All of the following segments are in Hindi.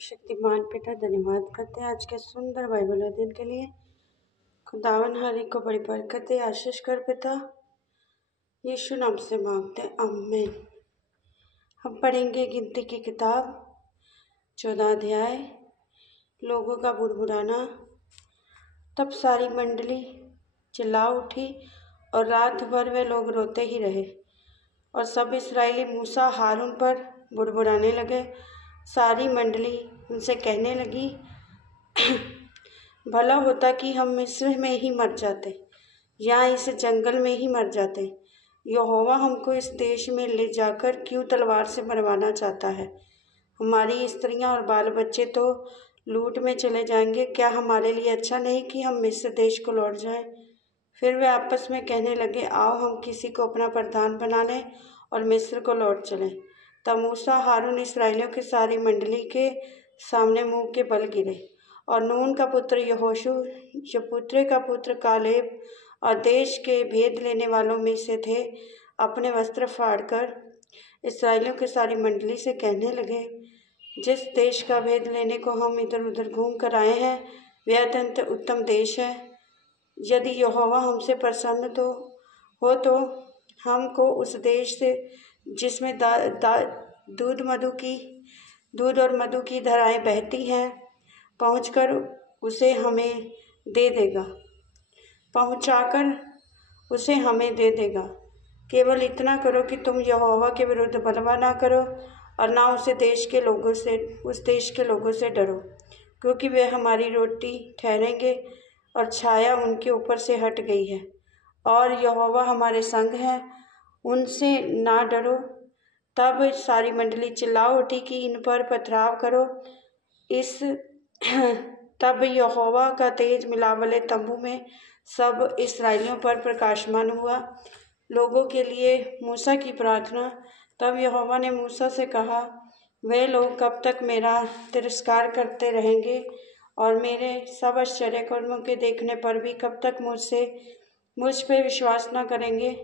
शक्तिमान पिता धन्यवाद करते हैं आज के सुंदर बाइबल अध्ययन के लिए। खुदावन हर एक को बड़ी बरकत दे, आशीष कर पिता, यीशु नाम से मांगते हैं, आमीन। हम पढ़ेंगे गिनती की किताब 14 अध्याय, लोगों का बुड़बुड़ाना। तब सारी मंडली चिल्ला उठी और रात भर वे लोग रोते ही रहे और सब इस्राएली मूसा हारून पर बुड़बुड़ाने लगे। सारी मंडली उनसे कहने लगी, भला होता कि हम मिस्र में ही मर जाते या इस जंगल में ही मर जाते। यहोवा हमको इस देश में ले जाकर क्यों तलवार से मरवाना चाहता है? हमारी स्त्रियां और बाल बच्चे तो लूट में चले जाएंगे। क्या हमारे लिए अच्छा नहीं कि हम मिस्र देश को लौट जाएं? फिर वे आपस में कहने लगे, आओ हम किसी को अपना प्रधान बना लें और मिस्र को लौट चलें। तब मूसा हारून इस्राएलियों की सारी मंडली के सामने मुंह के बल गिरे और नून का पुत्र यहोशू, यपुत्रे का पुत्र कालेब और देश के भेद लेने वालों में से थे, अपने वस्त्र फाड़कर इस्राएलियों की सारी मंडली से कहने लगे, जिस देश का भेद लेने को हम इधर उधर घूम कर आए हैं वह अत्यंत उत्तम देश है। यदि यहोवा हमसे प्रसन्न हो तो हमको उस देश से, जिसमें दूध और मधु की धाराएं बहती हैं, पहुंचाकर उसे हमें दे देगा। केवल इतना करो कि तुम यहोवा के विरुद्ध बलवा ना करो और ना उस देश के लोगों से डरो, क्योंकि वे हमारी रोटी ठहरेंगे और छाया उनके ऊपर से हट गई है और यहोवा हमारे संग है, उनसे ना डरो। तब सारी मंडली चिल्ला उठी कि इन पर पथराव करो। तब यहोवा का तेज मिलावले तंबू में सब इस्राएलियों पर प्रकाशमान हुआ। लोगों के लिए मूसा की प्रार्थना। तब यहोवा ने मूसा से कहा, वे लोग कब तक मेरा तिरस्कार करते रहेंगे और मेरे सब आश्चर्य कर्मों के देखने पर भी कब तक मुझ पे विश्वास न करेंगे?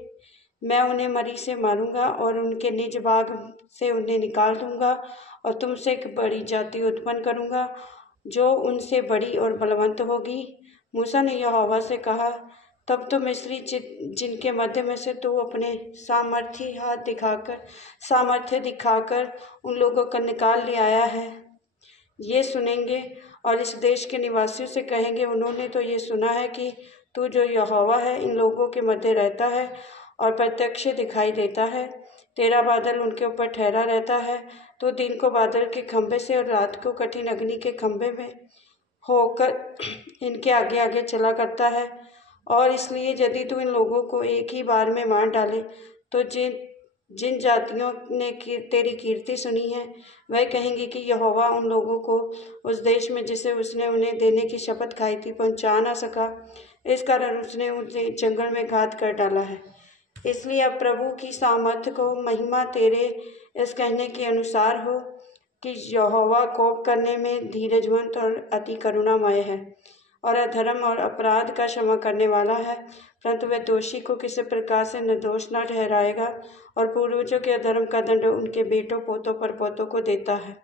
मैं उन्हें मरी से मारूंगा और उनके निज भाग से उन्हें निकाल दूंगा और तुमसे एक बड़ी जाति उत्पन्न करूंगा जो उनसे बड़ी और बलवंत होगी। मूसा ने यहोवा से कहा, तब तो मिस्री जिनके मध्य में से तू अपने सामर्थ्य दिखाकर उन लोगों को निकाल ले आया है, ये सुनेंगे और इस देश के निवासियों से कहेंगे, उन्होंने तो ये सुना है कि तू जो यहोवा है इन लोगों के मध्य रहता है और प्रत्यक्ष दिखाई देता है। तेरा बादल उनके ऊपर ठहरा रहता है, तो दिन को बादल के खंभे से और रात को कठिन अग्नि के खंभे में होकर इनके आगे आगे चला करता है। और इसलिए यदि तू इन लोगों को एक ही बार में मार डाले तो जिन जातियों ने तेरी कीर्ति सुनी है वह कहेंगी कि यहोवा उन लोगों को उस देश में जिसे उसने उन्हें देने की शपथ खाई थी पहुंचा ना सका। इस कारण उसने उन्हें जंगल में घात कर डाला है। इसलिए अब प्रभु की सामर्थ को महिमा तेरे इस कहने के अनुसार हो कि यहोवा कोप करने में धीरजवंत और अति करुणामय है और अधर्म और अपराध का क्षमा करने वाला है, परंतु वह दोषी को किसी प्रकार से निर्दोष न ठहराएगा और पूर्वजों के अधर्म का दंड उनके बेटों पोतों पर पोतों को देता है।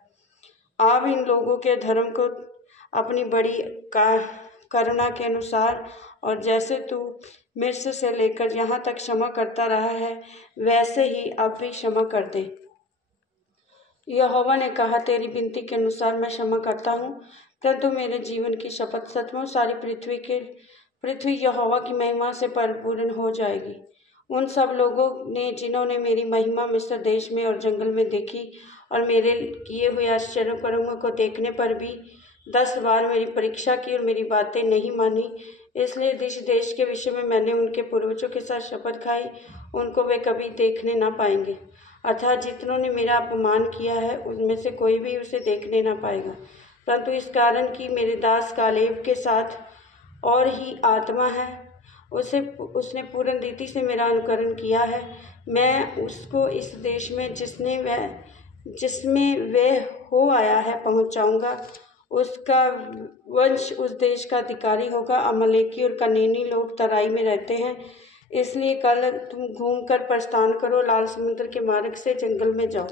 आप इन लोगों के धर्म को अपनी बड़ी करुणा के अनुसार और जैसे तू मिस्र से लेकर यहाँ तक क्षमा करता रहा है वैसे ही अब भी क्षमा कर दे। यहोवा ने कहा, तेरी विनती के अनुसार मैं क्षमा करता हूँ, परंतु मेरे जीवन की शपथ सचमुच सारी पृथ्वी यहोवा की महिमा से परिपूर्ण हो जाएगी। उन सब लोगों ने जिन्होंने मेरी महिमा मिस्र देश में और जंगल में देखी और मेरे किए हुए आश्चर्य कर्मों को देखने पर भी 10 बार मेरी परीक्षा की और मेरी बातें नहीं मानी, इसलिए जिस देश के विषय में मैंने उनके पूर्वजों के साथ शपथ खाई उनको वे कभी देखने ना पाएंगे, अर्थात जितनों ने मेरा अपमान किया है उनमें से कोई भी उसे देखने ना पाएगा। परंतु इस कारण कि मेरे दास कालेब के साथ और ही आत्मा है, उसने पूर्ण रीति से मेरा अनुकरण किया है, मैं उसको इस देश में जिसमें वह हो आया है पहुंचाऊंगा। उसका वंश उस देश का अधिकारी होगा। अमलेकी और कनेनी लोग तराई में रहते हैं, इसलिए कल तुम घूमकर प्रस्थान करो, लाल समुद्र के मार्ग से जंगल में जाओ।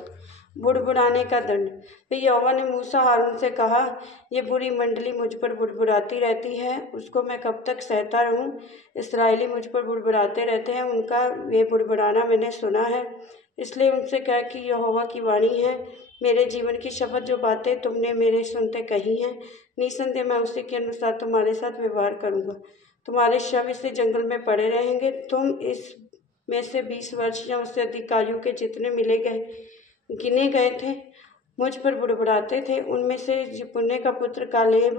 बुड़बुड़ाने का दंड। फिर यहोवा ने मूसा हारून से कहा, ये बुरी मंडली मुझ पर बुड़बुड़ाती रहती है, उसको मैं कब तक सहता रहूं? इस्राएली मुझ पर बुड़बुड़ाते रहते हैं, उनका वे बुड़बुड़ाना मैंने सुना है। इसलिए उनसे कह कि यहोवा की वाणी है, मेरे जीवन की शपथ, जो बातें तुमने मेरे सुनते कही हैं, निसंदेह मैं उसी के अनुसार तुम्हारे साथ व्यवहार करूँगा। तुम्हारे शव इसी जंगल में पड़े रहेंगे। तुम इस में से 20 वर्ष या उससे अधिक आयु के जितने गिने गए थे, मुझ पर बुड़बुड़ाते थे, उनमें से यिफुन्ने का पुत्र कालेब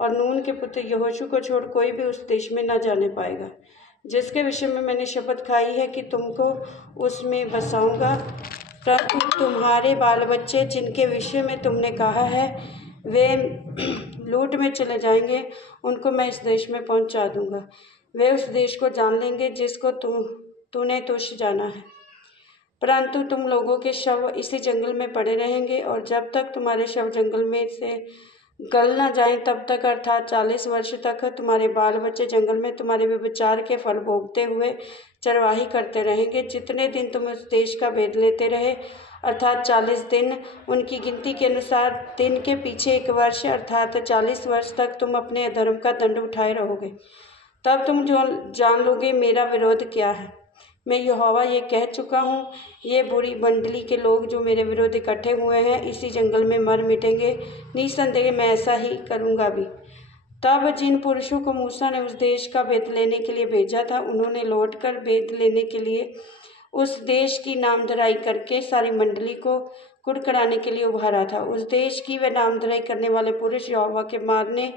और नून के पुत्र यहोशू को छोड़ कोई भी उस देश में न जाने पाएगा, जिसके विषय में मैंने शपथ खाई है कि तुमको उसमें बसाऊंगा। परंतु तुम्हारे बाल बच्चे, जिनके विषय में तुमने कहा है वे लूट में चले जाएंगे, उनको मैं इस देश में पहुंचा दूंगा। वे उस देश को जान लेंगे जिसको तूने तुच्छ जाना है। परंतु तुम लोगों के शव इसी जंगल में पड़े रहेंगे, और जब तक तुम्हारे शव जंगल में से गल न जाएं, तब तक अर्थात 40 वर्ष तक तुम्हारे बाल बच्चे जंगल में तुम्हारे व्यभिचार के फल भोगते हुए चरवाही करते रहेंगे। जितने दिन तुम उस देश का भेद लेते रहे, अर्थात 40 दिन, उनकी गिनती के अनुसार दिन के पीछे 1 वर्ष, अर्थात 40 वर्ष तक तुम अपने अधर्म का दंड उठाए रहोगे। तब तुम जो जान लोगे मेरा विरोध क्या है। मैं यहोवा ये कह चुका हूँ, ये बुरी मंडली के लोग जो मेरे विरोध इकट्ठे हुए हैं, इसी जंगल में मर मिटेंगे। निसंदेह मैं ऐसा ही करूँगा भी। तब जिन पुरुषों को मूसा ने उस देश का भेद लेने के लिए भेजा था, उन्होंने लौटकर भेद लेने के लिए उस देश की नामधराई करके सारी मंडली को कुड़कुड़ाने के लिए उभारा था। उस देश की वे नामधराई करने वाले पुरुष यहोवा के मारने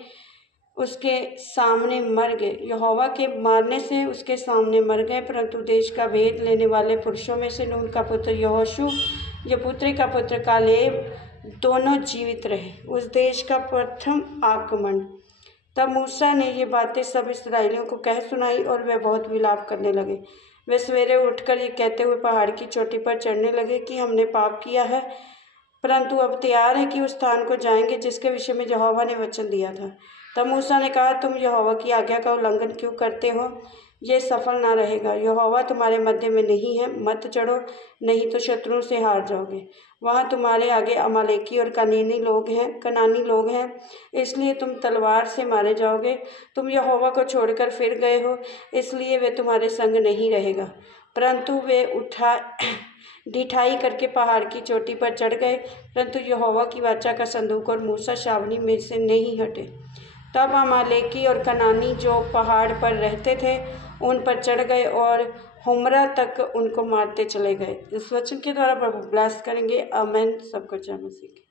से उसके सामने मर गए। परंतु देश का भेद लेने वाले पुरुषों में से नून का पुत्र यहोशू, यपुत्रे का पुत्र कालेब, दोनों जीवित रहे। उस देश का प्रथम आक्रमण। तब मूसा ने ये बातें सब इस्राएलियों को कह सुनाई, और वे बहुत विलाप करने लगे। वे सवेरे उठकर ये कहते हुए पहाड़ की चोटी पर चढ़ने लगे कि हमने पाप किया है, परंतु अब तैयार है कि उस स्थान को जाएंगे जिसके विषय में यहोवा ने वचन दिया था। तब मूसा ने कहा, तुम यहोवा की आज्ञा का उल्लंघन क्यों करते हो? ये सफल ना रहेगा। यहोवा तुम्हारे मध्य में नहीं है, मत चढ़ो, नहीं तो शत्रुओं से हार जाओगे। वहाँ तुम्हारे आगे अमालेकी और कनानी लोग हैं, इसलिए तुम तलवार से मारे जाओगे। तुम यहोवा को छोड़कर फिर गए हो, इसलिए वे तुम्हारे संग नहीं रहेगा। परंतु वे ढिठाई करके पहाड़ की चोटी पर चढ़ गए, परंतु यहोवा की वाचा का संदूक और मूसा छावनी में से नहीं हटे। तब अमालेकी और कनानी जो पहाड़ पर रहते थे, उन पर चढ़ गए और हुमरा तक उनको मारते चले गए। इस वचन के द्वारा प्रभु ब्लेस करेंगे। आमीन। सबको जय मसीह।